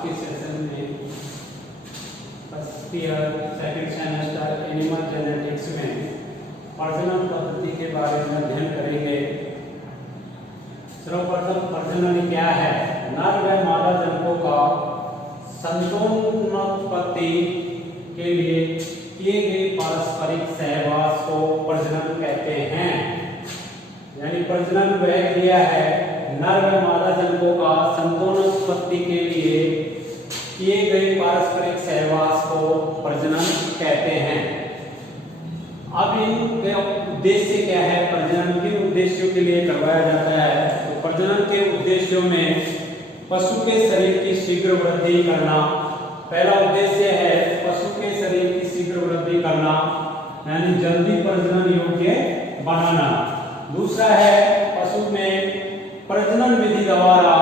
के सेशन में first year second semester animal genetics में प्रजनन पद्धति के बारे में अध्ययन करेंगे। सर्वप्रथम प्रजनन क्या है? नर व मादा जनकों का संतानोत्पत्ति के लिए किए गए पारस्परिक सहवास को प्रजनन कहते हैं। यानी प्रजनन वह क्रिया है नर व मादा जनकों का संतानोत्पत्ति के लिए किए गए पारस्परिक सहवास को प्रजनन कहते हैं। अब इनके उद्देश्य क्या है? प्रजनन किन उद्देश्यों के लिए करवाया जाता है? तो प्रजनन के उद्देश्यों में पशु के शरीर की शीघ्र वृद्धि करना पहला उद्देश्य है। पशु के शरीर की शीघ्र वृद्धि करना यानी जल्दी प्रजनन योग्य बनाना। दूसरा है पशु में प्रजनन विधि द्वारा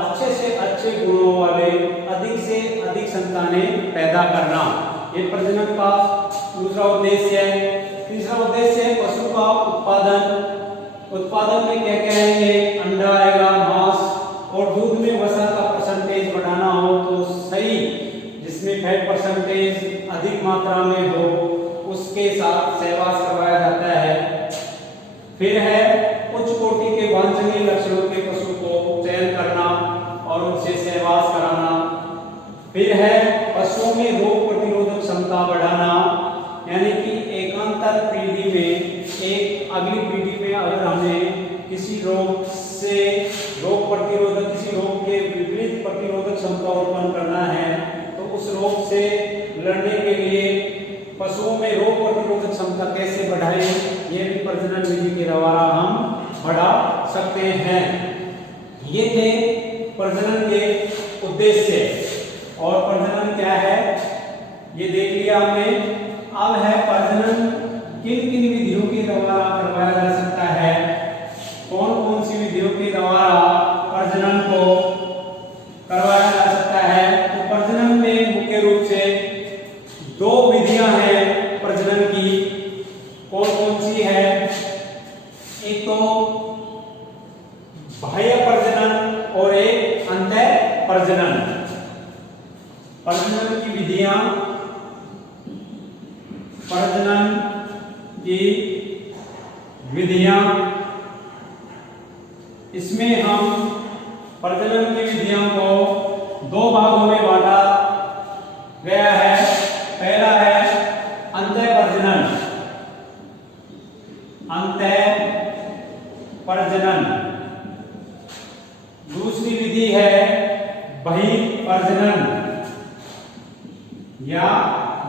अच्छे से अच्छे गुणों वाले अधिक से अधिक संतानें पैदा करना, ये प्रजनन का दूसरा उद्देश्य है। तीसरा उद्देश्य है पशु का उत्पादन में क्या क्या है? अंडा आएगा, मांस और दूध में वसा का परसेंटेज बढ़ाना हो तो सही, जिसमें फैट परसेंटेज अधिक मात्रा में हो उसके साथ सहवास करवाया जाता है। फिर है उच्च कोटि के वांछनीय लक्षणों के पशु को चयन करना और उनसे सहवास कराना। फिर है पशुओं में रोग प्रतिरोधक क्षमता बढ़ाना, यानी कि एकांतर पीढ़ी में एक अगली पीढ़ी में अगर हमें किसी रोग के विपरीत प्रतिरोधक क्षमता उत्पन्न करना है तो उस रोग से लड़ने के लिए पशुओं में रोग प्रतिरोधक क्षमता कैसे बढ़ाएं, ये भी प्रजनन विधि के द्वारा हम बढ़ा सकते हैं। ये थे प्रजनन के उद्देश्य। और प्रजनन क्या है ये देख लिया हमने। अब है प्रजनन किन किन विधियों के द्वारा करवाया जा सकता है, कौन कौन सी विधियों के द्वारा प्रजनन को करवाया जा सकता है। तो प्रजनन में मुख्य रूप से दो विधियां हैं प्रजनन की। कौन कौन सी है? एक तो बाह्य प्रजनन और एक अंतः प्रजनन। प्रजनन की विधियां, इसमें हम प्रजनन की विधियों को दो भागों में बांटा गया है। पहला है अंतः प्रजनन। दूसरी विधि है बहिर्प्रजनन या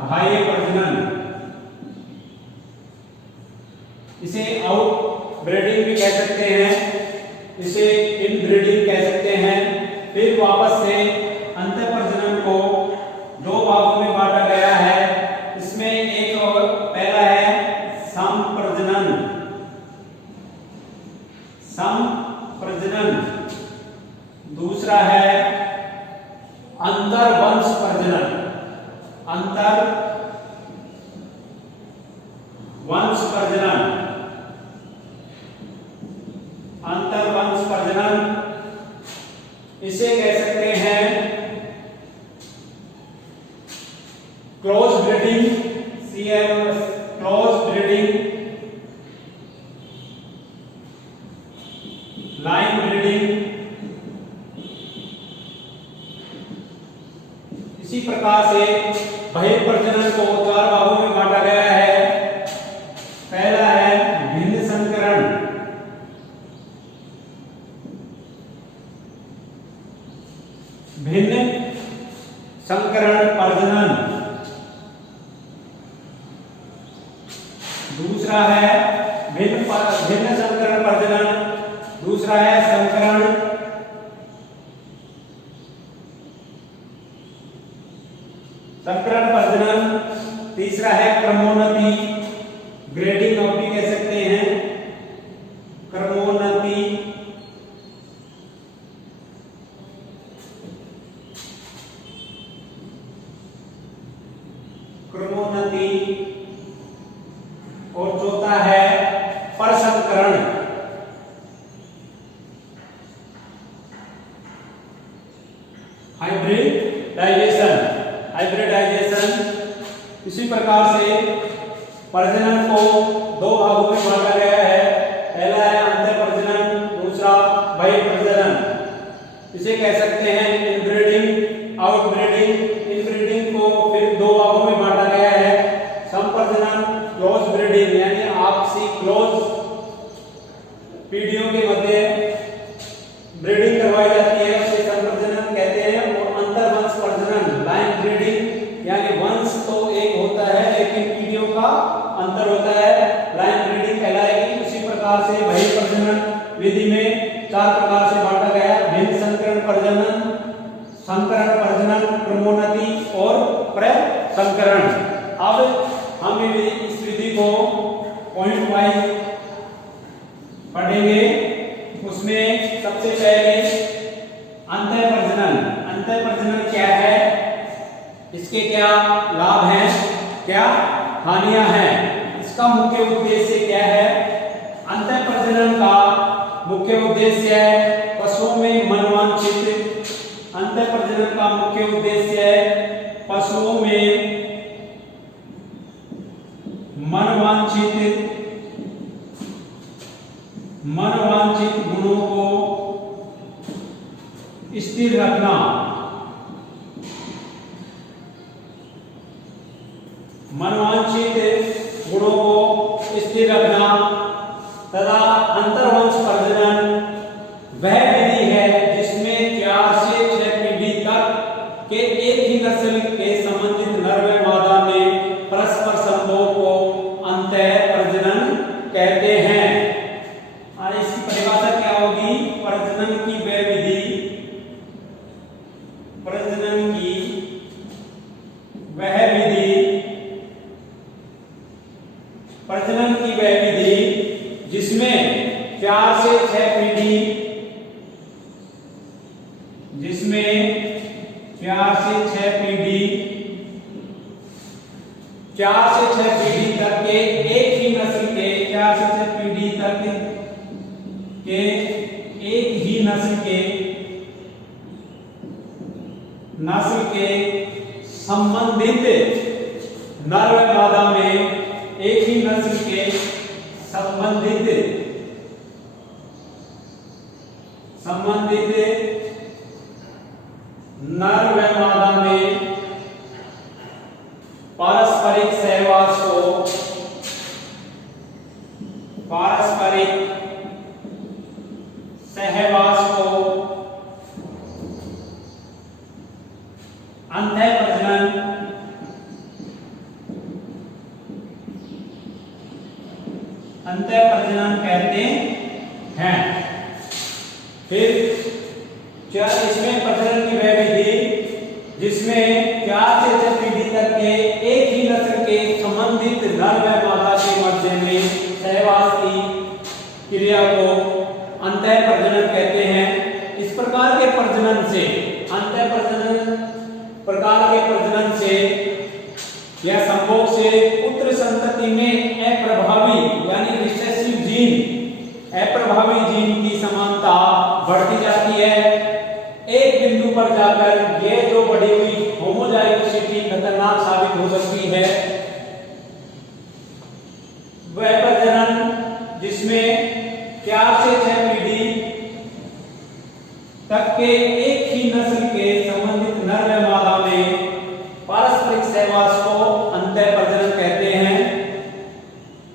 बाह्य प्रजनन। इसे आउट ब्रीडिंग भी कह सकते हैं, इसे इनब्रीडिंग कह सकते हैं। फिर वापस से अंतः प्रजनन को दो भागों में बांटा गया है। इसमें एक और पहला है संप्रजनन, दूसरा है अंतर्वंश प्रजनन, अंतर्वंश प्रजनन इसे कह सकते हैं क्लोज ब्रीडिंग, लाइन ब्रीडिंग। इसी प्रकार से बहिर्प्रजनन को चार भागों में बांटा गया है। पहला है भिन्न संकरण प्रजनन। दूसरा है भिन्न संकरण प्रजनन। दूसरा है संकरण प्रजनन। तीसरा है क्रमोन्नति, ग्रेडिंग ऑफ भी कह सकते हैं, क्रमोन्नति। और चौथा है परसंकरण। हाइब्रिडाइजेशन। इसी प्रकार से प्रजनन को दो भागों में बांटा गया है। पहला है अंतर प्रजनन, दूसरा बहिर्प्रजनन। इसे कह सकते हैं इनब्रीडिंग, आउटब्रीडिंग। इनब्रीडिंग को फिर दो भागों में बांटा गया है, संप्रजनन, क्लोज ब्रीडिंग, यानी आपसी क्लोज पीढ़ियों के मध्य ब्रीडिंग करवाई जाती है, उसे संप्रजनन कहते हैं। और अंतर्वंश प्रजनन, लाइन ब्रीडिंग, यानी वंश तो एक होता है लेकिन पीढ़ियों का अंतर होता है, लाइन ब्रीडिंग कहलाएगी। उसी प्रकार से बहिर्प्रजनन विधि में चार प्रकार से बांटा गया, भिन्न संकरण प्रजनन, संकरण प्रजनन, क्रमोन्नति और प्रसंकरण। अब हम इस विधि को पॉइंट वाइज पढ़ेंगे। उसमें सबसे पहले अंतर प्रजनन। अंतर प्रजनन क्या है, इसके क्या लाभ हैं, क्या हानियां हैं, इसका मुख्य उद्देश्य क्या है। अंतर प्रजनन का मुख्य उद्देश्य है पशुओं में मनवांछित, अंतर प्रजनन का मुख्य उद्देश्य है पशुओं में मनवांछित गुणों को स्थिर रखना, मनवांछित गुणों को स्थिर रखना। तथा अंतर्वंश प्रजनन वह विधि है जिसमें 4 से 6 पीढ़ी तक के एक ही नस्ल के संबंधित नर व मादा में परस्पर संभोग को अंतर प्रजनन कहते हैं। और इसकी परिभाषा क्या होगी, प्रजनन की वह विधि, प्रजनन की वह विधि, प्रजनन की वह विधि जिसमें 4 से 6 पीढ़ी, जिसमें 4 से 6 पीढ़ी, 4 से 6 पीढ़ी तक के एक ही नस्ल के, 4 से 6 पीढ़ी तक के एक ही नस्ल के संबंधित नर व मादा में, एक ही नस्ल के संबंधित नर व मादा में पारस्परिक सहवास को अंतर प्रजनन कहते हैं। फिर इसमें प्रजनन की वह विधि जिसमें 4 से 6 पीढ़ी तक के एक ही नस्ल के संबंधित नर व मादा के मध्य में सहवास की क्रिया को अंतर प्रजनन कहते हैं। इस प्रकार के प्रजनन से, अंतर प्रकार के प्रजनन से या संभोग से पुत्र संतति में अप्रभावी यानी रिसेसिव जीन, अप्रभावी जीन की समानता बढ़ती जाती है। एक बिंदु पर जाकर ये जो बढ़ी हुई होमोजाइगोसिटी खतरनाक साबित हो सकती है। वह प्रजनन जिसमें 4 से 6 पीढ़ी तक के एक ही नस्ल के संबंधित नर व मादा में पारस्परिक सहवास को अंतर प्रजनन कहते हैं।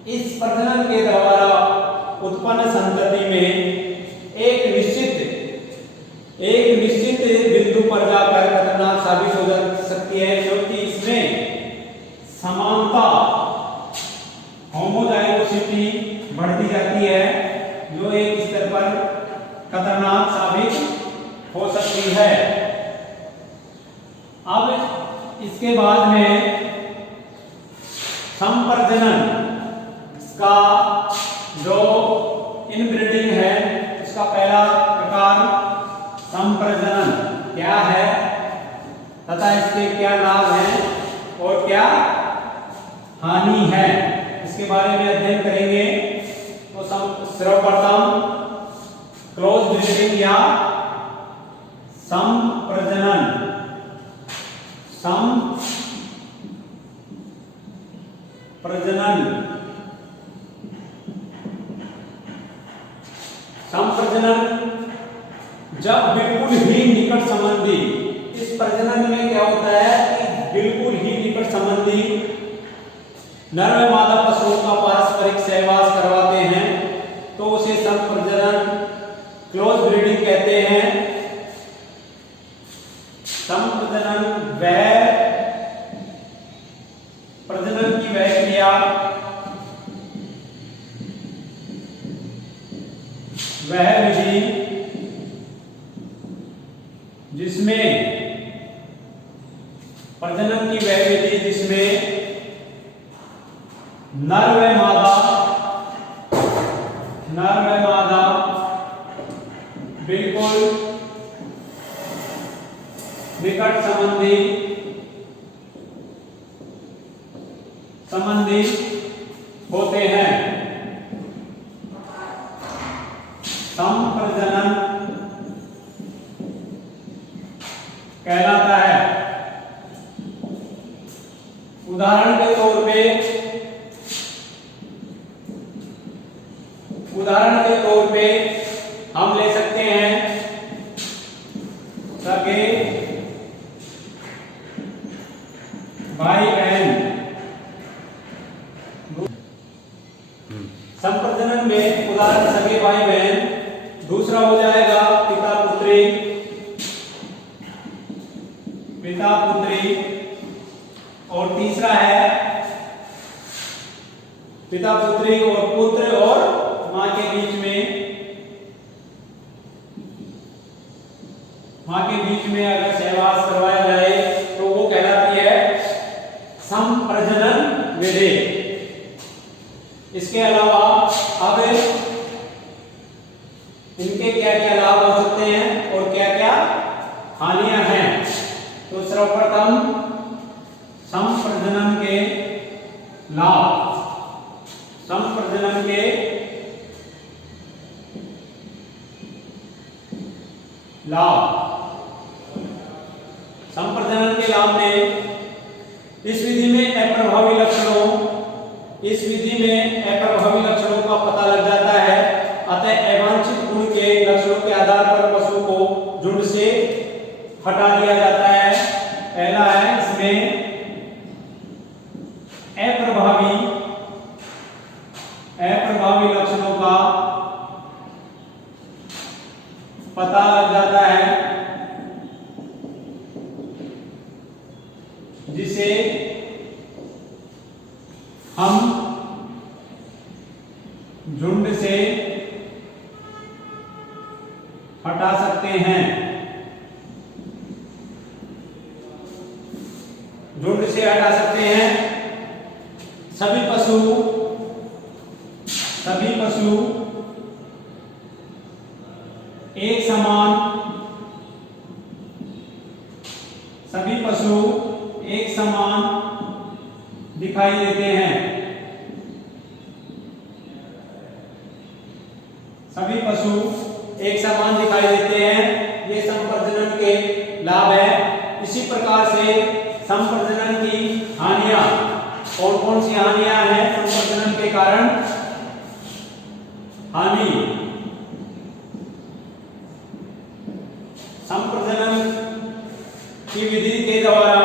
इस प्रजनन के द्वारा उत्पन्न संतति में एक निश्चित बिंदु पर जाकर खतरनाक साबित हो सकती है, क्योंकि इसमें समानता होमोजाइगोसिटी बढ़ती जाती है, जो एक स्तर पर खतरनाक साबित हो सकती है। अब इसके बाद में संप्रजनन, इसका जो इनब्रीडिंग है उसका पहला प्रकार संप्रजनन क्या है तथा इसके क्या लाभ हैं और क्या हानि है, इसके बारे में अध्ययन करेंगे। तो सर्वप्रथम क्लोज ब्रीडिंग या संप्रजनन, संप्रजनन जब बिल्कुल ही निकट संबंधी, इस प्रजनन में क्या होता है कि बिल्कुल ही निकट संबंधी नर व मादा पशुओं का पारस्परिक सहवास करवाते हैं तो उसे संप्रजनन, क्लोज ब्रीडिंग कहते हैं। संप्रजनन वह प्रजनन की वह क्रिया, वह विधि जिसमें प्रजनन की वह विधि जिसमें नर व मादा बिल्कुल निकट संबंधी होते हैं, संप्रजनन कहलाता है। उदाहरण के तौर पे हम ले सकते हैं सगे भाई बहन। संप्रजनन में उदाहरण सगे भाई बहन, दूसरा हो जाएगा पिता पुत्री, और तीसरा है पिता पुत्री और पुत्र और मां के बीच में अगर सहवास करवाया जाए तो वो कहलाती है संप्रजनन विधि। इसके अलावा अब इनके क्या क्या लाभ हो सकते हैं और क्या क्या हानियां हैं। तो सर्वप्रथम संप्रजनन के लाभ, संप्रजनन के लाभ में इस विधि में अप्रभावी लक्षणों का पता लग जाता है। अतः अवांछित गुण के लक्षणों के आधार पर पशु को झुंड से हटा दिया जाता है। पहला है इसमें अप्रभावी लक्षणों का पता लग जाता है, जिसे हम झुंड से हटा सकते हैं। सभी पशु एक समान दिखाई देते हैं। ये संप्रजनन के लाभ है। इसी प्रकार से संप्रजनन की हानियां, कौन कौन सी हानियां हैं संप्रजनन के कारण? हानि, संप्रजनन की विधि के द्वारा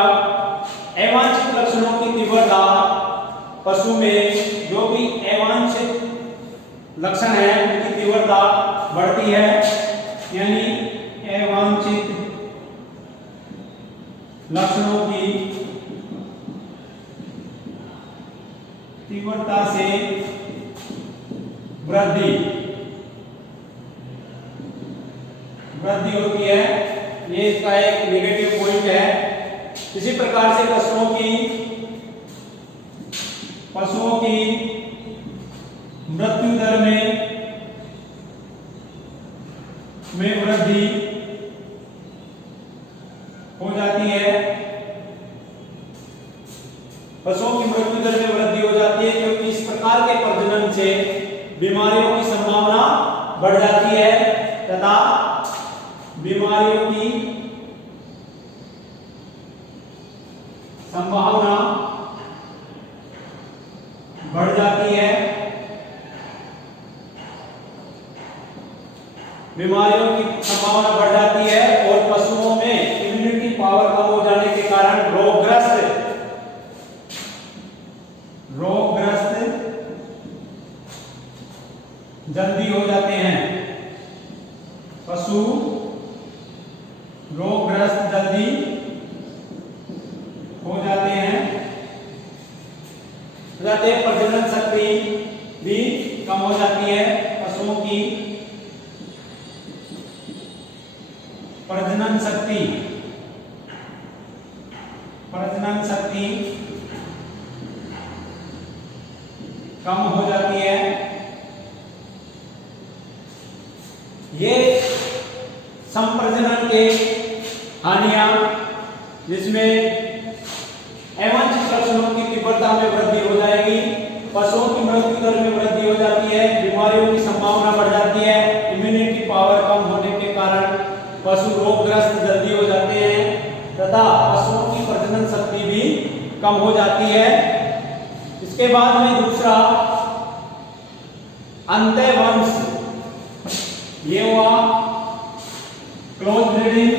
अवांछित लक्षणों की तीव्रता, पशु में जो भी अवांछित लक्षण है उनकी तीव्रता बढ़ती है। यानी अवांछित लक्षणों की तीव्रता से वृद्धि होती है। ये इसका एक नेगेटिव पॉइंट है। इसी प्रकार से पशुओं की मृत्यु दर में वृद्धि हो जाती है। पशुओं की मृत्यु दर में वृद्धि हो जाती है क्योंकि इस प्रकार के प्रजनन से बीमारियों की संभावना बढ़ जाती है तथा बीमारियों की संभावना बढ़ जाती है, बीमारियों की संभावना बढ़ जाती है और पशुओं में इम्यूनिटी पावर कम हो जाने के कारण रोगग्रस्त जल्दी हो जाते हैं। पशु रोगग्रस्त जल्दी हो जाते हैं। प्रजनन शक्ति भी कम हो जाती है पशुओं की। प्रजनन शक्ति कम हो जाती है। ये संप्रजनन के हानियां, जिसमें अवांछित लक्षणों की तीव्रता में वृद्धि हो जाएगी, पशुओं की मृत्यु दर में वृद्धि हो जाती है, बीमारियों की संभावना बढ़ जाती है, इम्यूनिटी पावर कम होने के कारण पशु रोगग्रस्त जल्दी हो जाते हैं तथा पशुओं की प्रजनन शक्ति भी कम हो जाती है। इसके बाद में दूसरा अंतःवंश, ये हुआ क्लोज ब्रीडिंग,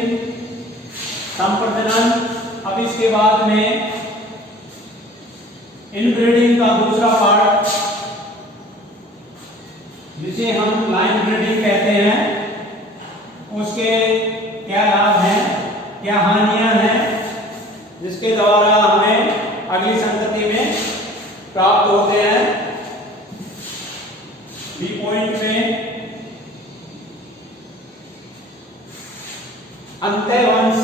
संप्रजनन। अब इसके बाद में इनब्रीडिंग का दूसरा पार्ट, जिसे हम लाइन ब्रीडिंग कहते हैं, उसके क्या लाभ हैं, क्या हानियां हैं, जिसके द्वारा हमें अगली संतति में प्राप्त होते हैं। बी पॉइंट में अंतःवंश,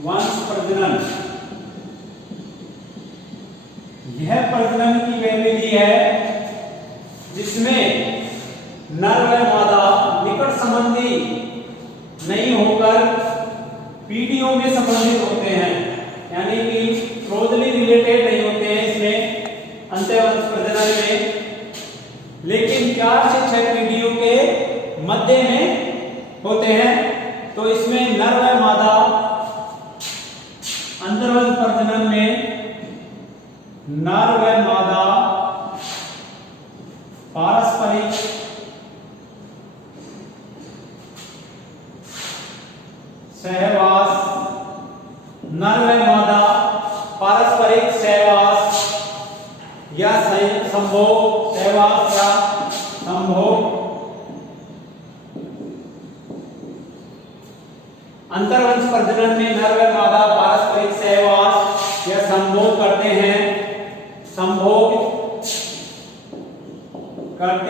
वंश प्रजनन। यह प्रजनन की वह विधि है जिसमें नर व मादा निकट संबंधी नहीं होकर पीढ़ियों में संबंधित होते हैं, यानी कि क्लोजली रिलेटेड नहीं होते हैं इसमें अंतःवंश प्रजनन में, लेकिन 4 से 6 पीढ़ियों के मध्य में होते हैं। तो इसमें नर व मादा अंतर्वंश प्रजनन में नर व मादा पारस्परिक सहवास, नर व मादा पारस्परिक सहवास या संभोग, सहवास या संभोग। अंतर्वंश प्रजनन में नर व मादा पारस्परिक सहवास या संभोग करते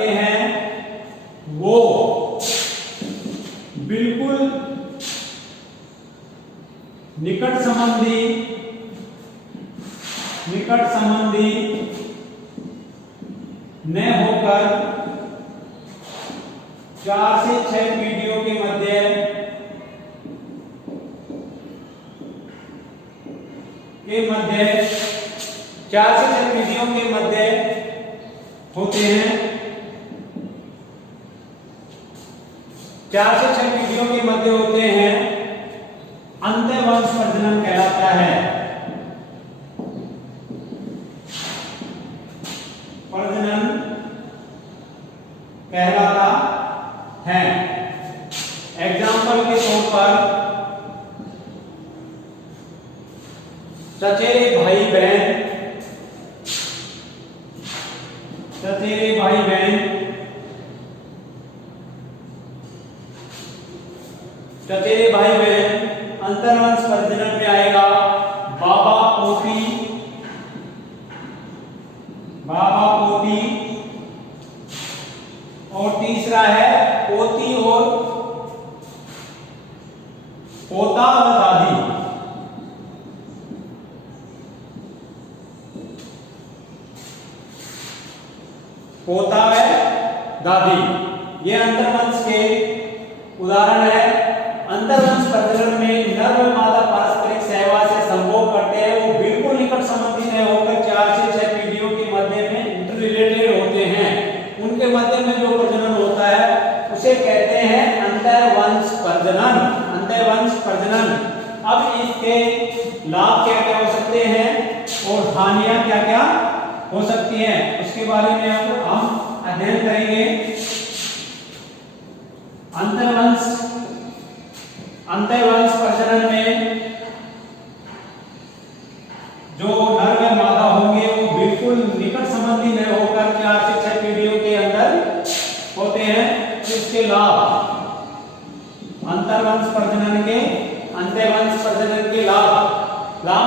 हैं, वो बिल्कुल निकट संबंधी न होकर 4 से 6 पीढ़ियों के मध्य 4 से 6 पीढ़ियों के मध्य होते हैं। 4 से 6 पीढ़ियों के मध्य होते हैं, अंतःवंश प्रजनन कहलाता है। प्रजनन कहलाता है। एग्जाम्पल के तौर पर चचेरे भाई बहन, अंतर्वंश प्रजनन में आएगा। बाबा पोती और तीसरा है पोती और पोता व दादी। पोता व दादी, ये अंतर्वंश के उदाहरण है। अंतर्वंश प्रजनन में नर व मादा पारस्परिक सहवास से संभोग करते हैं, वो बिल्कुल निकट संबंधी नहीं होकर 4 से 6 पीढ़ियों के मध्य में इंटररिलेटेड होते हैं। उनके मध्य में जो प्रजनन होता है उसे कहते हैं अंतर्वंश प्रजनन। अंतर्वंश प्रजनन। अब इसके लाभ क्या क्या हो सकते हैं और हानियां क्या क्या हो सकती हैं, उसके बारे में अब हम अध्ययन करेंगे। अंतर्वंश प्रजनन में जो नर व मादा होंगे वो बिल्कुल निकट संबंधी न होकर 4 से 6 पीढ़ियों के अंदर होते हैं। इसके लाभ, अंतर्वंश प्रजनन के लाभ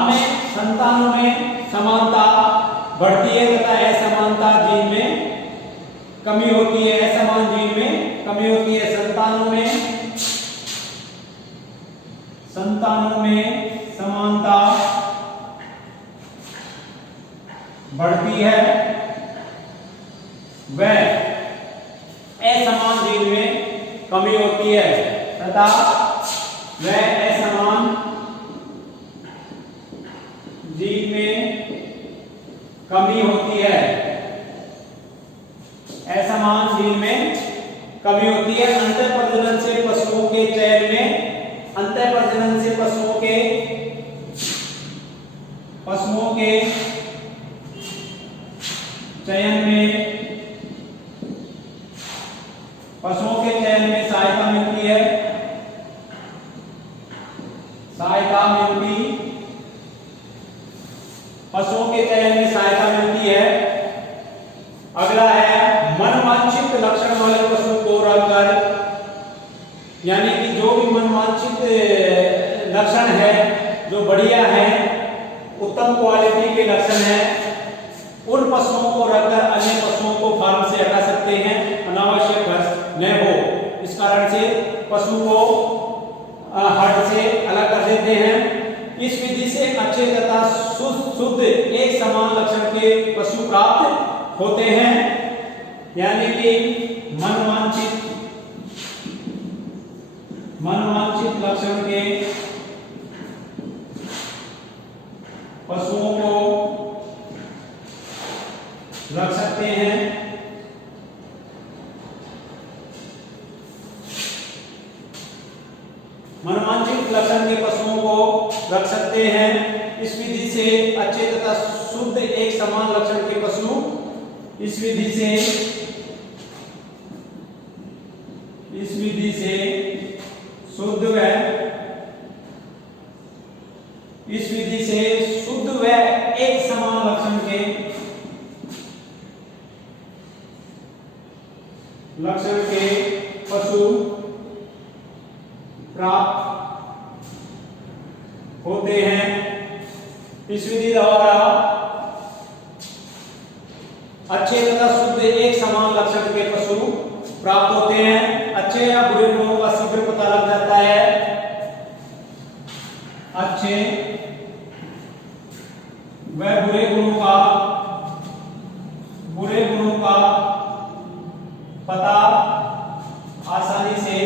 में संतानों में समानता बढ़ती है तथा असमानता जीन में कमी होती है। असमान जीन में कमी होती है। संतानों में समानता बढ़ती है व असमान जीन में कमी होती है तथा वह असमान जीन में कमी होती है। असमान जीन में कमी होती है। अंतःप्रजनन से पशुओं के चयन में सहायता मिलती है। पशुओं के चयन में सहायता मिलती है। अगला है मनवांछित लक्षण वाले पशु को रखकर, यानी कि जो भी मनवांछित लक्षण है, जो बढ़िया है, उत्तम क्वालिटी के लक्षण है, उन पशुओं को रखकर अन्य पशुओं को फार्म से हटा सकते हैं, अनावश्यक खर्च न हो। इस कारण से पशु को हट से अलग कर देते हैं। इस विधि से अच्छे तथा शुद्ध एक समान लक्षण के पशु प्राप्त होते हैं, यानी कि मनवांछित लक्षण के पशुओं को रख सकते हैं। मनवांछित लक्षण के पशुओं को रख सकते हैं। इस विधि से अच्छे तथा शुद्ध एक समान लक्षण के पशु इस विधि से शुद्ध व एक समान लक्षण के पशु प्राप्त होते हैं। इस विधि द्वारा अच्छे तथा शुद्ध एक समान लक्षण के पशु प्राप्त होते हैं। अच्छे या बुरे गुणों का शीघ्र पता लग जाता है। अच्छे व बुरे गुणों का पता आसानी से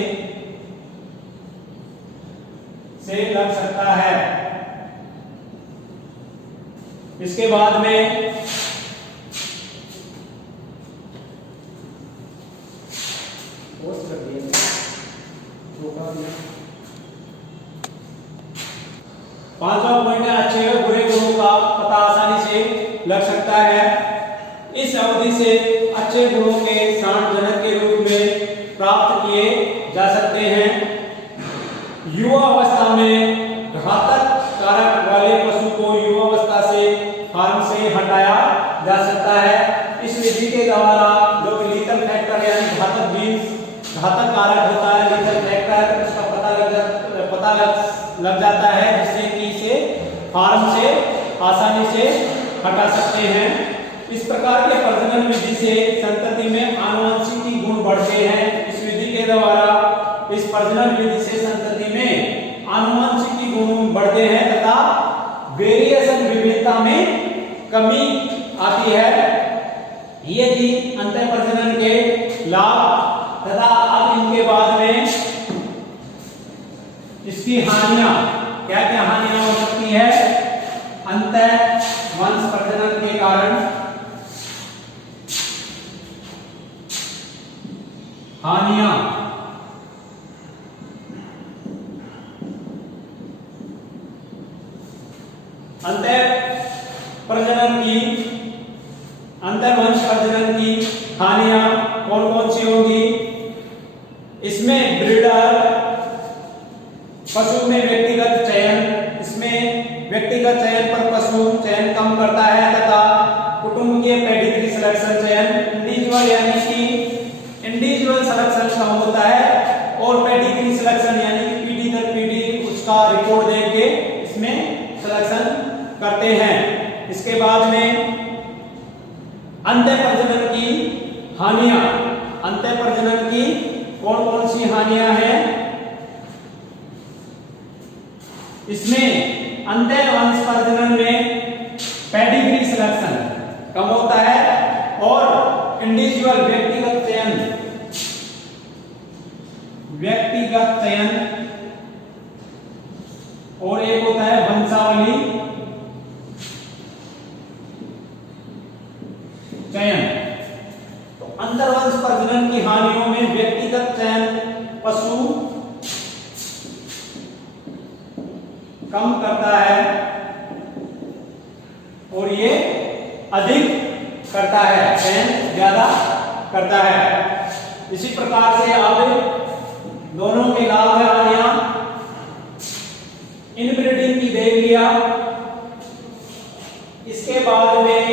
लग सकता है। इसके बाद में पांचवा पॉइंट है अच्छे व बुरे गुणों का पता आसानी से लग सकता है। इस अवधि से अच्छे गुणों के सांडजनक के रूप में प्राप्त किए जा सकते हैं। युवा अवस्था में घातक कारक वाले पशु को युवावस्था से फार्म से हटाया जा सकता है। इस विधि के द्वारा जो लीथल फैक्टर यानी घातक कारक होता है, लीथल फैक्टर, उसका पता लग जाता है, जिससे कि इसे फार्म से आसानी से हटा सकते हैं। इस प्रकार के प्रजनन विधि से संतति में आनुवंशिकी गुण बढ़ते हैं। इस विधि के द्वारा इस प्रजनन विधि से संतति में आनुवंशिकी गुण बढ़ते हैं तथा वेरिएशन विविधता में कमी आती है। ये थी अंतःप्रजनन के लाभ तथा अब इनके बाद में इसकी हानियां, क्या क्या हानियां हो सकती है अंतःवंश प्रजनन के कारण। हानियां प्रजनन की हानियां कौन कौन सी होंगी? इसमें ब्रीडर, पशु में व्यक्तिगत चयन पर पशु चयन कम करता है तथा कुटुंबीय पेडिग्री सिलेक्शन चयन इंडिविजुअल सिलेक्शन कम होता है और पेडिग्री सिलेक्शन यानी कि पीढ़ी दर पीढ़ी उसका रिकॉर्ड देख के इसमें सिलेक्शन करते हैं। इसके बाद में अंतः प्रजनन की हानियां, अंतः प्रजनन की कौन कौन सी हानियां हैं? इसमें अंतः वंश प्रजनन में पेडिग्री सिलेक्शन कम होता है और इंडिविजुअल व्यक्तिगत चयन और एक होता है वंशावली चयन। तो अंतर्वंश प्रजनन की हानियों में व्यक्तिगत चयन पशु कम करता है और ये अधिक करता है, चयन ज्यादा करता है। इसी प्रकार से अब दोनों के लाभ है हानियां। इनब्रीडिंग की देख लिया। इसके बाद में